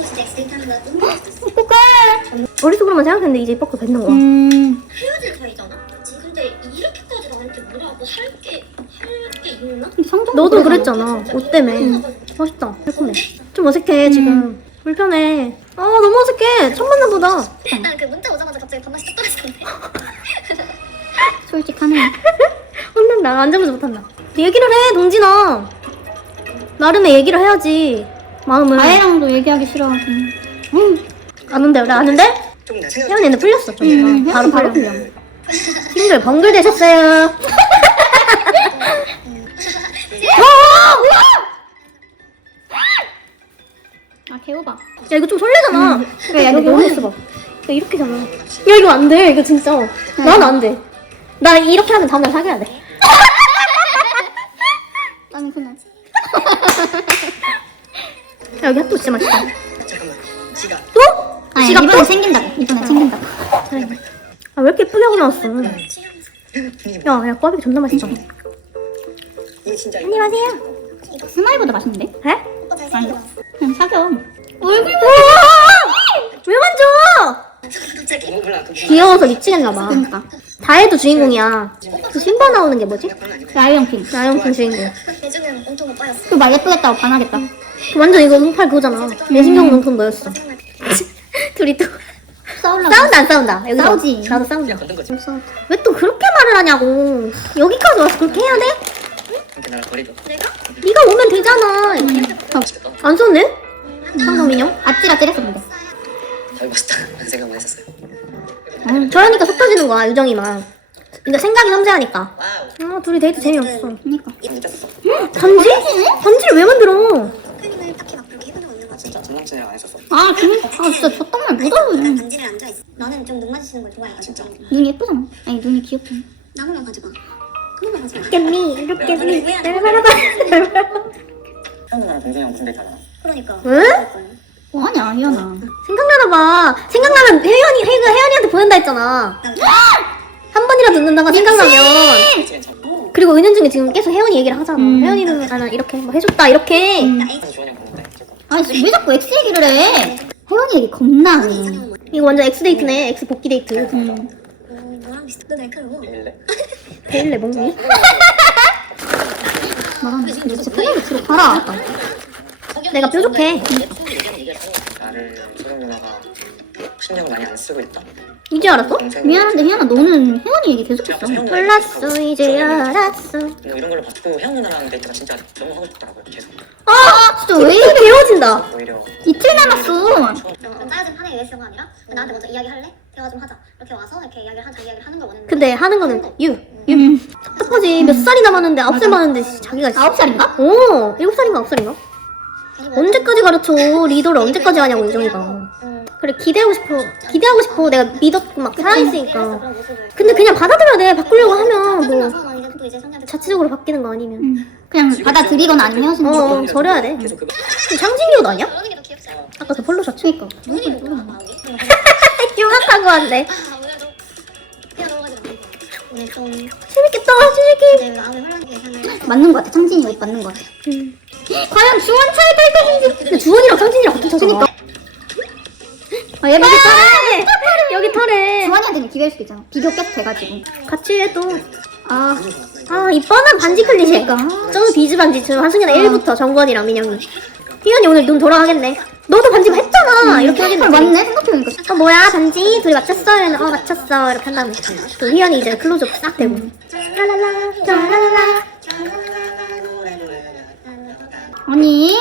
너무 멋있었어. 머릿속으로만 생각했는데 이제 입 밖으로 뱉는 거야. 음. 헤어질 사이잖아. 그치? 근데 이렇게까지 나한테 뭐라고 할게 할 게 있나? 성적 너도 그랬잖아. 옷 때문에. 멋있다. 달콤해. 좀 어색해 지금. 불편해. 아 너무 어색해. 첫 만나보다. 난그 문자 오자마자 갑자기 반맛이 뚝 떨어지던데. 솔직하네. 혼난다. 앉아보지 못한다. 얘기를 해 동진아. 나름의 얘기를 해야지. 마음을. 아예랑도 얘기하기 싫어하고. 음. 아는데 그래 아는데? 좀 생각 혜연이는 풀렸어 좀. 음, 바로 혜연이 바로 풀려. 풀려. 친구들 번글 되셨어요. 아, 개오바. 야 이거 좀 설레잖아. 그래, 야, 여기 이거 너무 너무 있어 봐. 야 이렇게잖아. 야 이거 안 돼. 이거 진짜. 난 안 돼. 나 이렇게 하면 다음날 사귀어야 돼. 나는 그냥. 야, 여기 핫도그 진짜 맛있다. 잠깐만 또? 아니, 지갑 이번에 또? 챙긴다고. 이번에 챙긴다고. 아, 왜 이렇게 예쁘게 하고 나왔어? 분위기 야, 야, 꽈배기 존나 맛있어. 이게 진짜 안녕하세요. 스마일보다 맛있는데? 에? 아니, 그냥 사겨. 얼굴 왜 만져? 갑자기 너무 몰라 그 귀여워서 미치겠나 봐. 그러니까. 다혜도 주인공이야. 그 신바 나오는 게 뭐지? 야유영핑. 나영큰 주인공. 예주는 온통 오빠였어. 그말 예쁘겠다고 반하겠다. 그 완전 이거 응팔 그거잖아. 내 신경 농통 너였어. 둘이 또 싸우려고. 싸운다 안 싸운다? 여기서. 싸우지. 나도 싸운다. 건든 거지 왜 또 그렇게 말을 하냐고. 여기까지 와서 그렇게 해야 돼? 나랑 거리도 네가 오면 되잖아. 맛있겠다 안 썼네? 상상민영? 아찔아찔했었는데. 잘 맛있다는 생각만 했었어요 저러니까 속 터지는 거야 유정이 막. 그러니까 생각이 섬세하니까. 와우 아 둘이 데이트 재미없어. 그니까. 진짜 썼어 반지? 반지를 왜 만들어? 팬님을 딱히 막 그렇게 해본 적 남친이랑 안 했었어 아, 그, 아, 진짜 저딴말 못하네. 반지를 앉아 있어. 나는 좀 눈 마주치는 걸 좋아해가지고. 진짜? 눈이 예쁘잖아. 아니, 눈이 귀엽잖아. 나무만 가져가. 그거만 가져가. Look at me, look at me. 랄랄랄랄. 형 누나랑 동진이 형 군대 있잖아 그러니까. 응? 뭐하냐, 희연아. 생각나나 봐. 생각나면 혜연이, 혜연이, 혜연이한테 보낸다 했잖아. 한 번이라도 듣는다가 생각나면. 참 그리고 은연중에 지금 계속 혜연이 얘기를 하잖아. 음. 혜연이는 아, 나 이렇게 뭐 해줬다 이렇게. 음. 주원이 형 군대 아니, 왜 자꾸 X 얘기를 해? 혜원이 얘기 겁나 하네. 이거 완전 X 데이트네. X 복귀 데이트. 음. 어, 너랑 비슷해. 너 날카로워. 베일레 먹니? 나랑 진짜 편하게 들어가라. 내가 뾰족해. 나를 소영 누나가 신경을 많이 안 쓰고 있다 이제 알았어? 미안한데, 희연아, 너는 혜원이 얘기 계속 했어. 형 누나 몰랐어 이제 알았어. 뭐 이런 걸로 봐주고 혜영 누나랑 데이트가 진짜 너무 하고 싶더라고요 계속 아, 진짜 왜? 이렇게 헤어진다. 오히려 이틀 남았어. 어, 짜여진 판에 의해서가 아니라 나한테 먼저 이야기할래? 대화 좀 하자. 이렇게 와서 이렇게 이야기를 하자. 이야기를 하는 걸 원했는데. 근데 하는 거는 유. 음. 답답하지. 몇 살이 남았는데 아홉 살 많은데 씨, 자기가 아홉 살인가? 오 일곱 살인가 아홉 살인가? 언제까지 가르쳐 리더를 언제까지 하냐고 유정이가. 응. 그래 기대하고 싶어 기대하고 싶어 내가 믿었고 막 모습을. 근데 그냥 받아들여야 돼. 바꾸려고 하면 뭐 자체적으로 바뀌는 거 아니면. 음. 그냥 받아들이거나 아니면 어, 거. 어 버려야 돼. 계속 그거 그럼 창진이 옷 아니야? 아까 그 폴로 셔츠. 그니까. 눈이 뭐야 마음이? 흉악한 거 한데. 아 넘어가지 마. 오늘 좀 재밌겠다. 내 마음의 혼란의 예상을 맞는 거 같아. 창진이 옷 맞는 거 같아. 음. 과연 주원 차에 탈 것인지. 근데 주원이랑 창진이랑 같은 차잖아. 아, 얘 여기 털에. 여기 털에 주원이한테는 기회일 수도 있잖아. 비교 계속 돼가지고. 같이 해도 아. 아, 이 뻔한 반지 클리셰. 저는 비즈 반지, 저 한승연의 1부터 정권이랑 민영이. 희연이 오늘 눈 돌아가겠네. 너도 반지 했잖아. 이렇게 하겠네. 아, 맞네. 생각해보니까. 어, 뭐야, 반지? 둘이 맞췄어? 이러면, 어, 맞췄어. 이렇게 한 다음에. 또 희연이 이제 클로즈업 싹 되고. 라라라, 라라라. 아니.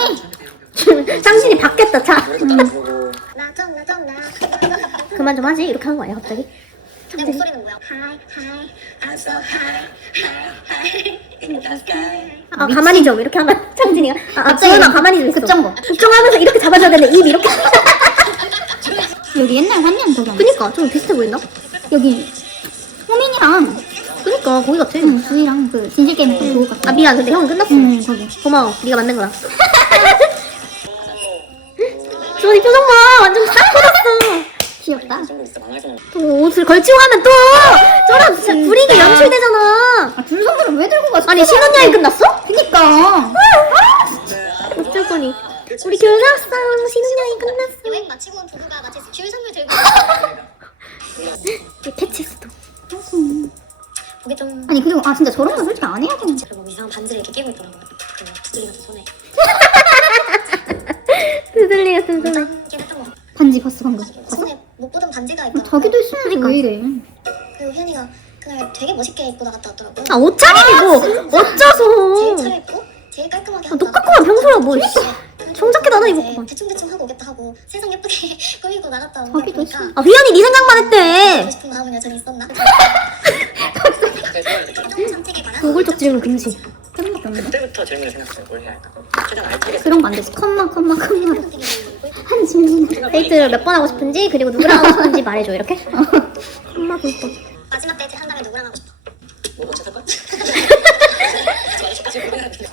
상진이 바뀌었다, 자. 노 부르고 나좀나좀나 그만 좀 하지. 이렇게 하는 거 아니야, 갑자기? 내 목소리는 뭐야? Hi hi I'm so high high high in the sky 아, 가만히 좀. 이렇게 하면 창진이가. 아, 아 갑자기 지원아, 가만히 좀 있어. 급정거. 급정하면서 이렇게 잡아줘야 되는데, 입 이렇게. 여기 옛날 환년 저기. 그니까, 좀 비슷해 보인다? 여기 호민이랑 그니까, 거기 같아. 응, 주희랑 그 진실 게임 그것 같아. 아, 미안. 근데 형은 끝났어. 응, 거기. 고마워. 네가 만든 거라. 주원이 표정 봐 완전 싹 뻗었어 귀엽다. 망할 또 옷을 걸치고 가면 또 저랑 아옷 차림이고 어쩌서 제일 차려입고 제일 깔끔하게 아, 하고 똑같구만 평소랑 뭐 씨. 청자켓 하나 이제 입었구만 대충 대충 하고 오겠다 하고 세상 예쁘게 꾸미고 나갔다 온거 자기도 보니까. 아 휘연이 네 생각만 하고 했대 싶은 마음은 여전히 있었나? 노골적 질문 금지 그런 것도 없는데. 그때부터 질문을 생각했어요 뭘 해야 할까 최대한 알차게 그런 거 안 되지. 컴마 컴마 컴마. 한 질문. 데이트를 몇 번 하고 싶은지 그리고 누구랑 하고 싶은지 말해줘 이렇게 엄마 불법 마지막 데이트 한다면 누구랑 하고 싶어? 뭐 해보고 싶어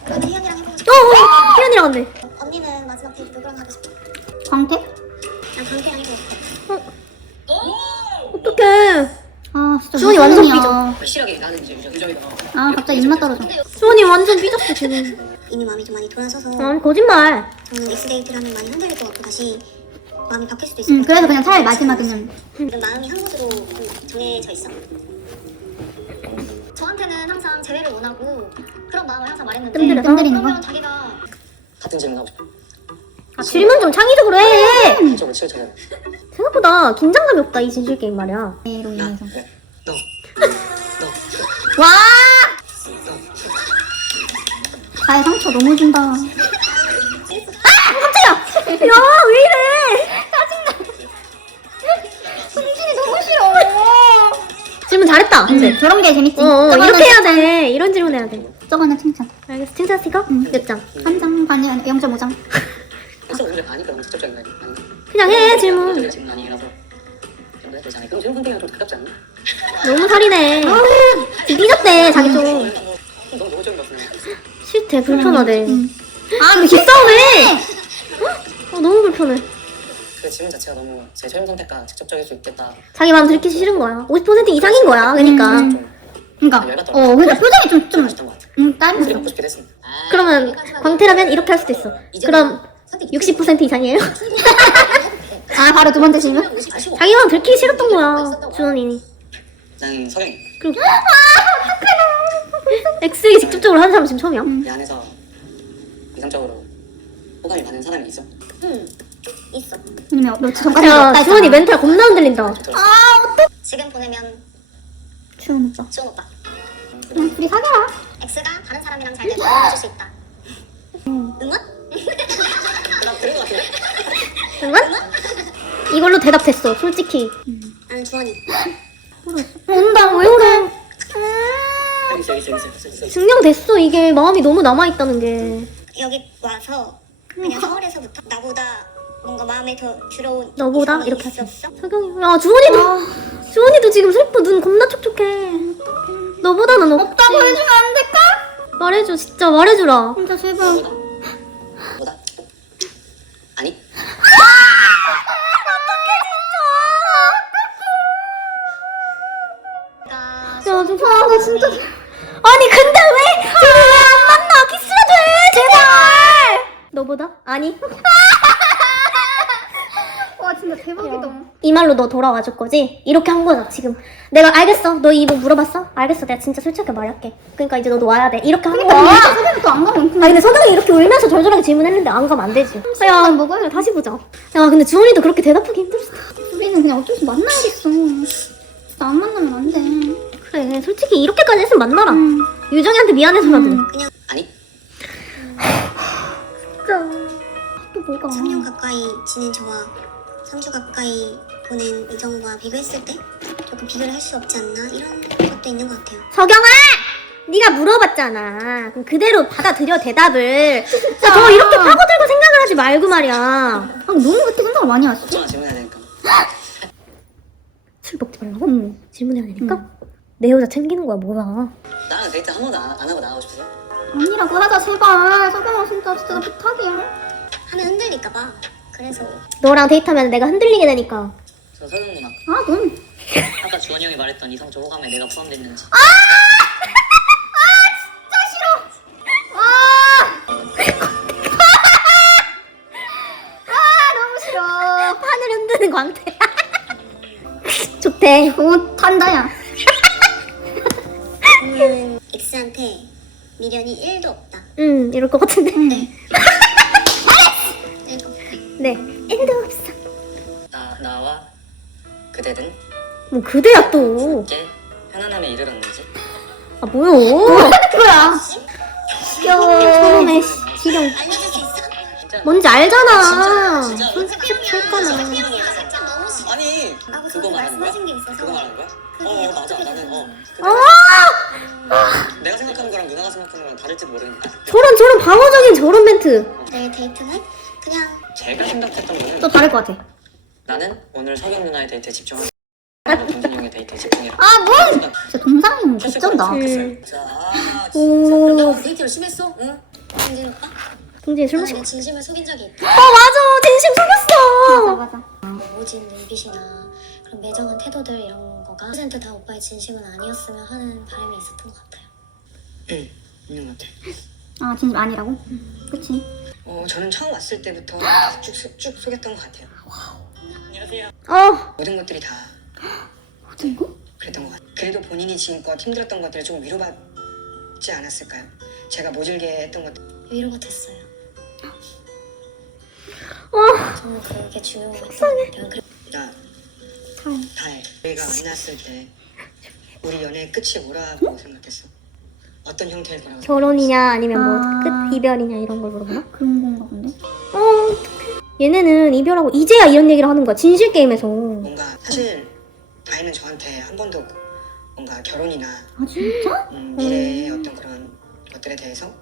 어, 어 휘연이랑 왔네. 언니는 마지막 데이트 누구랑 하고 싶어? 광택? 난 강태랑 해보고 싶어? 어떡해. 아 진짜. 주원이 완전 무서운이야. 확실하게 나는 이제 유정이다 아 갑자기 입맛 떨어져. 주원이 완전 삐졌어 지금. 이미 마음이 좀 많이 돌아서서 아 거짓말. 저는 엑스데이트를 하면 많이 흔들릴 것 같고 다시 마음이 바뀔 수도 있을 응것 그래서 같아요. 그냥 차라리 마지막에는. 마음이 한 곳으로 좀 정해져 있어 재회를 원하고 그런 마음을 항상 말했는데 뜸들여, 뜸들이는 그러면 거? 자기가 같은 질문 하고 싶어 아, 질문 좀 창의적으로 해 쳐야 생각보다 긴장감이 없다 이 진실 게임 말이야 인해서. 네. 너 와! 너. 가의 상처 너무 준다. 잘했다. 근데 응, 저런 게 재밌지. 어, 어 이렇게 해야 돼. 이런 질문 해야 돼. 저거는 칭찬. 알겠어. 칭찬 스티커? 몇 장? 한장 아니 0.5장. 그래서 오늘 아니까 너무 직접적인 거 아니 그냥 해 질문. 직접적인 질문 아니라서. 정도 해도 되잖아요 그럼 질문 선택이 좀 가깝지 않나? 너무 살이네. 지금 삐졌대 자기 좀. 너무 것 같은데. 싫대 불편하대. 응. 아 근데 기싸움해 어 너무 불편해 그 질문 자체가 너무 제 최종 선택과 직접적일 수 있겠다. 자기 마음 들키기 싫은 거야. 50% 이상인 거야. 그러니까. 음. 좀 그러니까. 어 그러니까 표정이 좀좀것 같아. 다른 거. 먹고 싶게 됐습니다 그러면 광태라면 이렇게 할 수도 있어. 그럼 60% 이상이에요? 아 바로 두 번째 질문? 자기 마음 들키기 싫었던 거야 주원이. 나는 석영이. 그리고 X에게 직접적으로 하는 사람 지금 처음이야? 이 안에서 이성적으로 호감이 많은 사람이 있어? 응 있어? 왜냐면 며칠 전까지 야 없다 주원이. 멘탈 겁나 흔들린다. 들었어 지금 보내면 주원 오빠. 지원 오빠. 응, 둘이 사겨라. X가 다른 사람이랑 잘때 응원해줄 수 있다. 응원? 나 들은 것 같은데? 응원? 이걸로 대답됐어 솔직히. 나는 주원이. 온다 왜 그래? 있어 있어 있어 있어 증명됐어. 이게 마음이 너무 남아있다는 게. 여기 와서 그냥 서울에서부터 나보다 뭔가 마음에 더 들어온 너보다? 이렇게 하자 있었어? 석영이 야 주원이도 주원이도 지금 슬퍼 눈 겁나 촉촉해 너보다는 없지 없다고 해주면 안 될까? 말해줘 진짜 말해주라 진짜 제발. 뭐다? 아니? 내가 야, 저 아, 나 진짜. 아니 근데 왜 지금 왜안 만나 키스라도 해 제발 너보다? 아니 와 진짜 대박이다. 이 말로 너 돌아와 줄 거지? 이렇게 한 거잖아 지금 내가 알겠어 너 이거 물어봤어? 알겠어 내가 진짜 솔직하게 말할게 그러니까 이제 너도 와야 돼 이렇게 한 그러니까 거야 진짜 소금도 안 가면 아니 근데 서정이 이렇게 울면서 절절하게 질문했는데 안 가면 안 되지 야 먹어요 다시 보자 야 근데 주원이도 그렇게 대답하기 힘들었어 우리는 그냥 어쩔 수 없이 만나야겠어. 진짜 안 만나면 안 돼. 그래 솔직히 이렇게까지 했으면 만나라 음. 유정이한테 미안해서라도 음. 아니? 진짜 또 뭐가? 3년 가까이 지낸 저와 3주 가까이 보낸 이정과 비교했을 때 조금 비교를 할 수 없지 않나 이런 것도 있는 것 같아요. 석영아! 네가 물어봤잖아. 그럼 그대로 받아들여 대답을. 진짜 저 이렇게 파고들고 생각을 하지 말고 말이야. 아 너무 그렇게 생각을 많이 하시지? 걱정아 질문해야 되니까 술 먹지 말라고? 응. 질문해야 되니까? 내 여자 챙기는 거야 뭐야? 나랑 데이트 한 번도 안, 안 하고 나가고 싶으세요? 아니라고 하자 제발. 석영아 진짜 진짜 나 부탁이야. 하면 흔들릴까봐 그래서 너랑 데이트하면 내가 흔들리게 되니까. 저 서경 누나 아, 넌. 아까 주원이 형이 말했던 이성적 호감에 내가 포함됐는지 너무 싫어. 하늘 흔드는 광태. 좋대. 오, 탄다, 야. 저는 X한테 미련이 1도 없다. 응, 이럴 것 같은데. 네. 네. 엔도 없어. 나, 나와 그대는 뭐 그대야 또. 게 편안함에 이르렀는지 아 뭐야? 뭐야? 귀여워. 처음에 시- 지령. 알려줄 수 있어? 진짜 뭔지 알잖아. 진짜, 진짜. 진짜 너무 싫어. 아니 아, 그 그거 말하는 거야? 말씀하신 게 있어서. 그거 말하는 거야? 어 맞아 나는 어 아! 내가 생각하는 거랑 누나가 생각하는 거랑 다를지 모르니까 저런 저런 방어적인 저런 멘트. 내일 데이트는 그냥 제가 생각했던 거는 또 다를 것 같아. 나는 오늘 서경 누나의 데이트에 집중하고 동준 형의 데이트에 집중해라 아, 뭐? 진짜 동상이면 개쩐다. 음. 자, 아, 오. 데이트 열심히 했어. 응? 오빠? 동진이 술 아, 마시고. 내 진심을 속인 적이 있다. 어 맞아. 진심 맞아, 속였어. 맞아. 모진 눈빛이나 그런 매정한 태도들 이런 거가 100%다 오빠의 진심은 아니었으면 하는 바람이 있었던 것 같아요. 응 있는 것 같아 아, 진심 아니라고? 그치. 어 저는 처음 왔을 때부터 쭉, 쭉, 쭉 속였던 것 같아요 안녕하세요 어. 모든 것들이 다 어떤 거? 그랬던 것 같아요 그래도 본인이 지금껏 힘들었던 것들을 좀 위로받지 않았을까요? 제가 모질게 했던 것들 위로가 됐어요. 어. 저는 그게 중요한 것 같아요. 그래- 나 달, 우리가 만났을 때 우리 연애의 끝이 뭐라고 생각했어? 어떤 형태일 거라고? 결혼이냐 아니면 뭐 아. 끝 이별이냐 이런 걸 물어보나? 그런 건가 본데? 어. 어떡해. 얘네는 이별하고 이제야 이런 얘기를 하는 거야. 진실 게임에서. 뭔가 사실 다혜는 저한테 한 번도 뭔가 결혼이나 아, 진짜? 음, 미래의 어떤 그런 것들에 대해서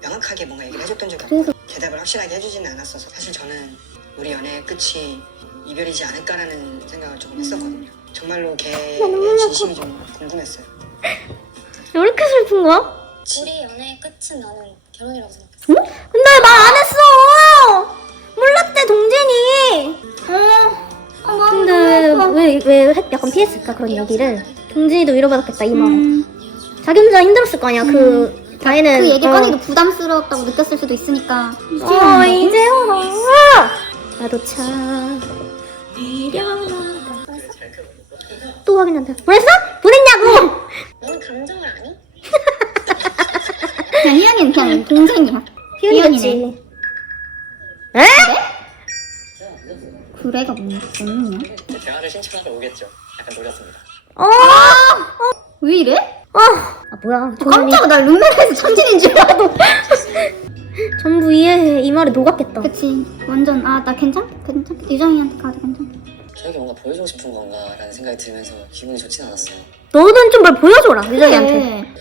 명확하게 뭔가 얘기를 해줬던 적이 그래서- 없고 대답을 확실하게 해주지는 않았어서 사실 저는 우리 연애의 끝이 이별이지 않을까라는 생각을 조금 했었거든요. 정말로 걔의 진심이 좀 궁금했어요. 왜 이렇게 슬픈 거야? 우리 연애의 끝은 나는 결혼이라고 생각했어. 응? 근데 말 안 했어. 몰랐대 동진이. 어. 근데 왜왜 약간 피했을까 그런 얘기를? 동진이도 위로받았겠다 이 말에. 음, 자기 혼자 힘들었을 거 아니야. 그 다혜는 그 얘기 어. 꺼내도 부담스럽다고 느꼈을 수도 있으니까. 어 이제 알아. 나도 참 미련하다. 또 확인한다. 보냈어? 보냈냐고? 너는 감정을 아니? 그냥 희연이는 그냥 동생이야. 희연이겠지. 에? 그래가 뭔, 뭔 의미야? 대화를 신청하러 오겠죠. 약간 노렸습니다. 어. 왜 이래? 어. 아 뭐야? 깜짝아, 나 룸메에서 천진인 줄 알고. 전부 이해해. 이 말에 녹았겠다. 그치. 완전, 아, 나 괜찮? 괜찮? 유정이한테 가도 괜찮? 저에게 뭔가 보여주고 싶은 건가라는 생각이 들면서 기분이 좋진 않았어요. 너는 좀 뭘 보여줘라 유정이한테.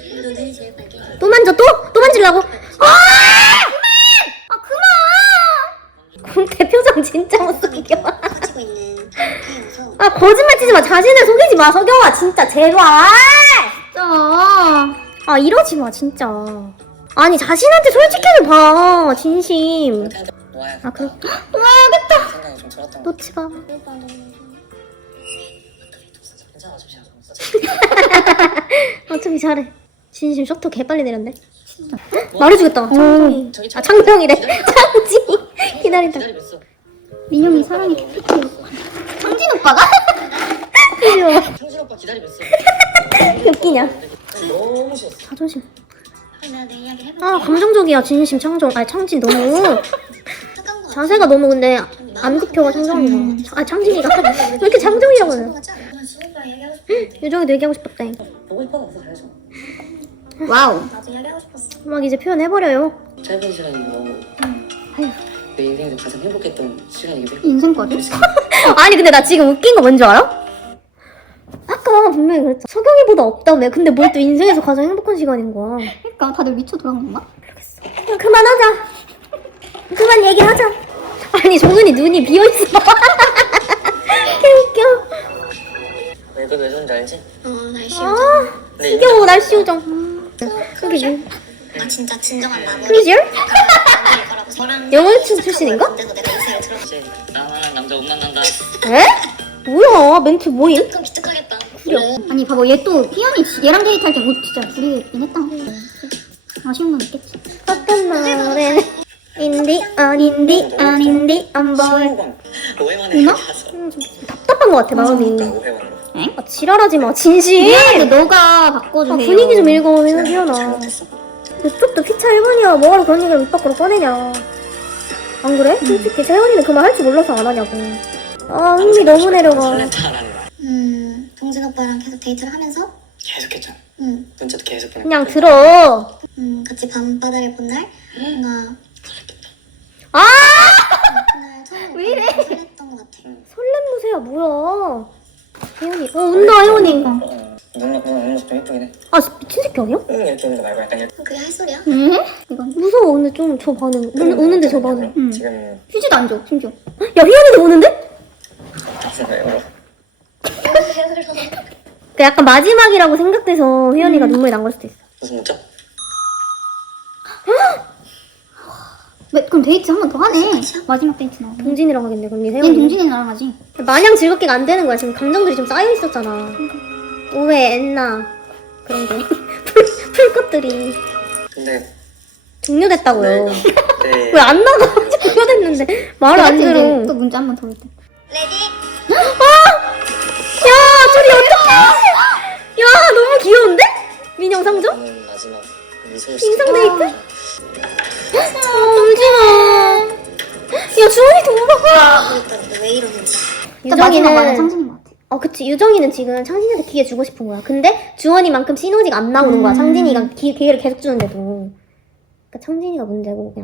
밝게 또 만져 또? 또 만지려고? 아! 그만! 공태 표정 진짜 못속여. 커지고 있는 상태여서 아 거짓말 치지 마. 자신을 속이지 마. 석영아 진짜 제발. 진짜. 아 이러지 마 진짜. 아니 자신한테 솔직해서 봐. 진심. 그한테 놓아야 아 그래. 와야겠다. 생각이 좀 들었던 것 놓지 마. 괜찮아. 어차피 잘해. 진심 셔터 개 빨리 내렸네. 말해주겠다. 창정이. 저기 아 창정이래. 창진이 기다린다. 기다리고 있어. 민영이 사랑의 캐피티. 성진 오빠가? 창진 오빠 기다리고 있어. 웃기냐? 너무 싫었어. 자존심. 아 감정적이야 진심 창정. 아니 창진 너무 자세가 너무 근데 안 굽혀가 창정이가. 아 창진이가 왜 이렇게 창정이라고 해? 같지 않아? 나 수오빠랑 얘기하고 싶었는데 유정이도 얘기하고 잘해줘. 와우. 막 이제 표현해버려요. 짧은 시간이고 아휴. 내 인생에서 가장 행복했던 시간이기도 해. 인생거리? 아니 근데 나 지금 웃긴 거 뭔지 알아? 아까 분명히 그랬잖아. 석영이보다 없다며. 근데 뭘 또 인생에서 가장 행복한 시간인 거야. 그러니까 다들 미쳐 돌아간 건가? 그냥 그만하자. 그만 얘기하자. 아니 정은이 눈이 비어있어. 개웃겨. 이거 왜 좋은지 알지? 어 날씨 아 네, 지겨워 날씨 요정. 그게 지아 진짜 진정한 마무리 거라고 저랑 영월춘 출신인가? 근데도 내가 인사를 들어 이제 나랑 남자 못 만난다. 에? 뭐야 멘트 뭐임? 조금 기특하 겠다 아니 봐봐 얘또 희연이 지- 얘랑 데이트할 때 옷 진짜 부리긴 했다. 아쉬운 건 있겠지. 어떤 날엔 인디 아닌디 아닌디 안보이 15번 5회 만에 누나? 음, 좀 답답한 것 같아 마음이. 5회원으로. 아 지랄하지 마 진심 미안한데 너가 아, 바꿔주세요 분위기 좀 읽어 희연아 잘못했어. 이쪽도 피차 1번이야 뭐하러 그런 얘기를 입 밖으로 꺼내냐. 안 그래? 솔직히 세연이는 그말할줄 몰라서 안 하냐고. 아 흥미 너무 내려가. 안. 음 동진 오빠랑 계속 데이트를 하면서 계속했잖아. 음, 문자도 계속 보내. 그냥 들어 음 같이 밤바다를 본 날 뭔가 아 그날 처음 왜 이래? 설렜던 것 같아 설렘무새야 뭐야 혜연이 어 운다 혜연이 어, 눈, 눈, 눈, 좀 예쁘긴 해. 아 미친 새끼 아니야? 응, 이렇게 있는 거 말고 약간 이렇게. 그게 할 소리야? 응? 이건 무서워 근데 좀 저 반응 우는, 우는데 저 반응 응. 지금 휴지도 안 줘 심지어 야 휘연이도 우는데? 같은 거예요. 그 약간 마지막이라고 생각돼서 휘연이가 눈물이 난 걸 수도 있어. 무슨 문자? 왜, 그럼 데이트 한 번 더 하네. 마지막 데이트 나오고 동진이랑 하겠네 그럼 이얘 세연이 동진이 나랑 하지. 마냥 즐겁게가 안 되는 거야. 지금 감정들이 좀 쌓여 있었잖아. 오해 앤나 그런 게. 풀, 풀 것들이. 근데 종료됐다고요. 네. 왜 안 나가? 종료됐는데. 말을 안 그래서 들어. 또 문자 한 번 더 올 때. 레디? 야 둘이 어떡해? 야 너무 귀여운데? 민영 상조? 저는 마지막. 미소 씨. 인상 데이트? 아. 울지마. 야 주원이 도망가 그러니까 왜 이러는지. 말은 유정이는 상진인 것 같아. 어 그치. 유정이는 지금 창진이한테 기회 주고 싶은 거야. 근데 주원이만큼 시너지가 안 나오는 거야. 음. 창진이가 기, 기회를 계속 주는데도. 그러니까 창진이가 문제고 그냥